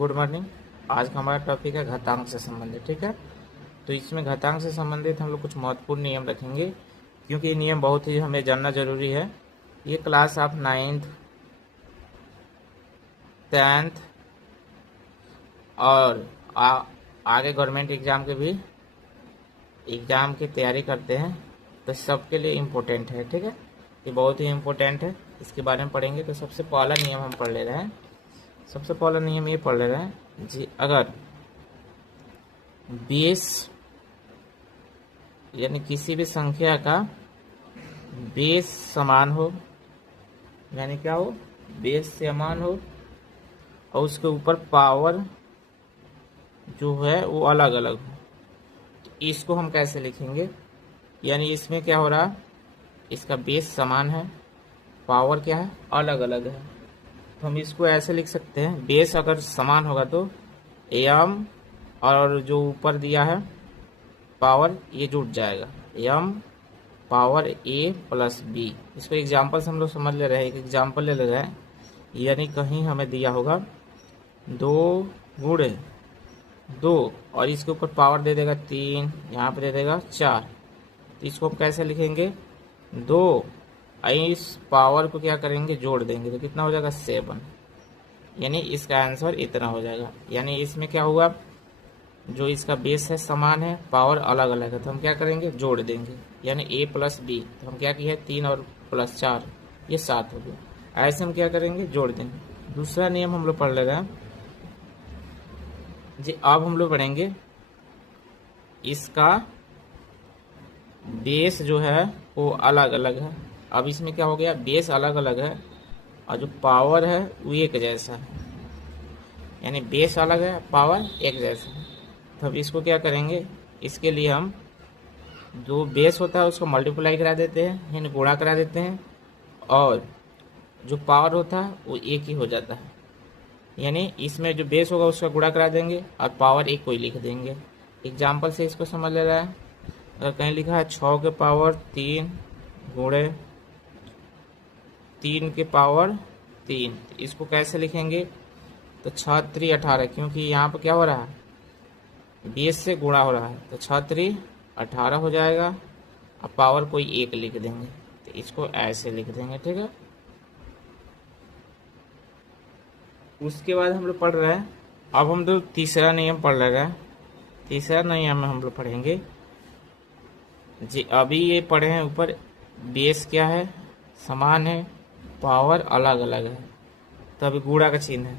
Good morning. आज का हमारा टॉपिक है घातांक से संबंधित। ठीक है, तो इसमें घातांक से संबंधित हम लोग कुछ महत्वपूर्ण नियम रखेंगे, क्योंकि ये नियम बहुत ही हमें जानना जरूरी है। ये क्लास आप 9th 10th और आगे गवर्नमेंट एग्जाम के भी एग्जाम की तैयारी करते हैं तो सबके लिए इम्पोर्टेंट है। ठीक है, ये बहुत ही इम्पोर्टेंट है, इसके बारे में पढ़ेंगे। तो सबसे पहला नियम हम पढ़ ले रहे हैं। सबसे पहला नियम ये पढ़ ले रहे हैं जी, अगर बेस यानी किसी भी संख्या का बेस समान हो, यानी क्या हो, बेस समान हो और उसके ऊपर पावर जो है वो अलग अलग हो, तो इसको हम कैसे लिखेंगे? यानी इसमें क्या हो रहा, इसका बेस समान है, पावर क्या है, अलग अलग है, तो हम इसको ऐसे लिख सकते हैं। बेस अगर समान होगा तो एम और जो ऊपर दिया है पावर ये जुड़ जाएगा, एम पावर ए प्लस बी। इसको एग्जाम्पल से हम लोग समझ ले रहे हैं। एक एग्जाम्पल ले रहे हैं, यानी कहीं हमें दिया होगा 2 गुणे 2 और इसके ऊपर पावर दे देगा 3, यहाँ पे दे देगा 4, तो इसको हम कैसे लिखेंगे? 2 इस पावर को क्या करेंगे, जोड़ देंगे, तो कितना हो जाएगा 7, यानी इसका आंसर इतना हो जाएगा। यानी इसमें क्या हुआ, जो इसका बेस है समान है, पावर अलग अलग है, तो हम क्या करेंगे, जोड़ देंगे, यानी ए प्लस बी। तो हम क्या किए, 3 और प्लस 4 ये 7 हो गया। ऐसे हम क्या करेंगे, जोड़ देंगे। दूसरा नियम हम लोग पढ़ ले रहे हैं जी। अब हम लोग पढ़ेंगे इसका बेस जो है वो अलग अलग है। अब इसमें क्या हो गया, बेस अलग अलग है और जो पावर है वो एक जैसा है, यानी बेस अलग है, पावर एक जैसा है। तो अब इसको क्या करेंगे, इसके लिए हम जो बेस होता है उसको मल्टीप्लाई करा देते हैं, यानी गुणा करा देते हैं, और जो पावर होता है वो एक ही हो जाता है, यानी इसमें जो बेस होगा उसका गुणा करा देंगे और पावर एक को ही लिख देंगे। एग्जाम्पल से इसको समझ ले रहा है। अगर कहीं लिखा है 6 के पावर 3 गुणे 3 के पावर 3, तो इसको कैसे लिखेंगे? तो 6 3 18, क्योंकि यहाँ पर क्या हो रहा है, बेस से गुणा हो रहा है, तो 6 3 18 हो जाएगा और पावर कोई एक लिख देंगे, तो इसको ऐसे लिख देंगे। ठीक है, उसके बाद हम लोग पढ़ रहे हैं, अब हम लोग तीसरा नियम पढ़ रहे हैं। तीसरा नियम में हम लोग पढ़ेंगे जी। अभी ये पढ़े हैं ऊपर, बेस क्या है, समान है, पावर अलग अलग है, तो अभी गुणा का चिन्ह है,